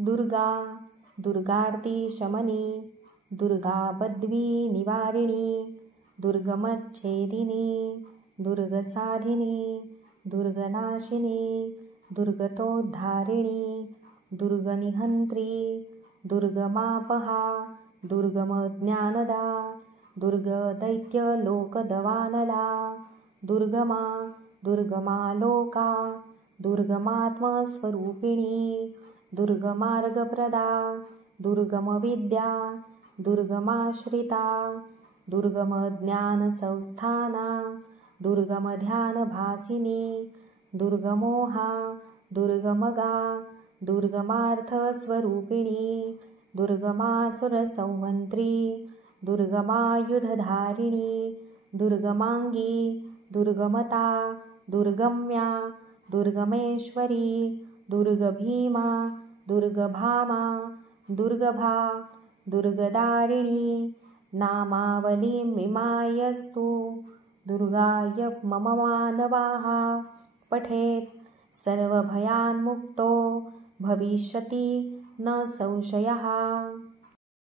दुर्गा दुर्गार्ति शमनी, दुर्गा बद्वी निवारिणी, दुर्गमच्छेदिनी, दुर्गसाधिनी, दुर्गनाशिनी, दुर्गतोद्धारिणी, दुर्गनिहन्त्री, दुर्गमापहा, दुर्गमज्ञानदा, दुर्गदैत्यलोकदवानला, दुर्गमा दुर्गमालोका, दुर्गमात्मस्वरूपिणी, दुर्गमार्गप्रदा, दुर्गमविद्या, दुर्गमाश्रिता, दुर्गमज्ञानसंस्थाना, दुर्गमध्यानभासिनी, दुर्गमोहा, दुर्गमगा, दुर्गमार्थस्वरूपिणी, दुर्गमासुरसंहन्त्री, दुर्गमायुधधारिणी, दुर्गमांगी, दुर्गमता, दुर्गम्या, दुर्गमेश्वरी, दुर्गभीमा, दुर्गभामा, दुर्गभा, दुर्गदारिणी, नामावलीमिमायस्तु दुर्गाय मम मानवाः पठेत् सर्वभयान्मुक्तो भविष्यति न संशयः।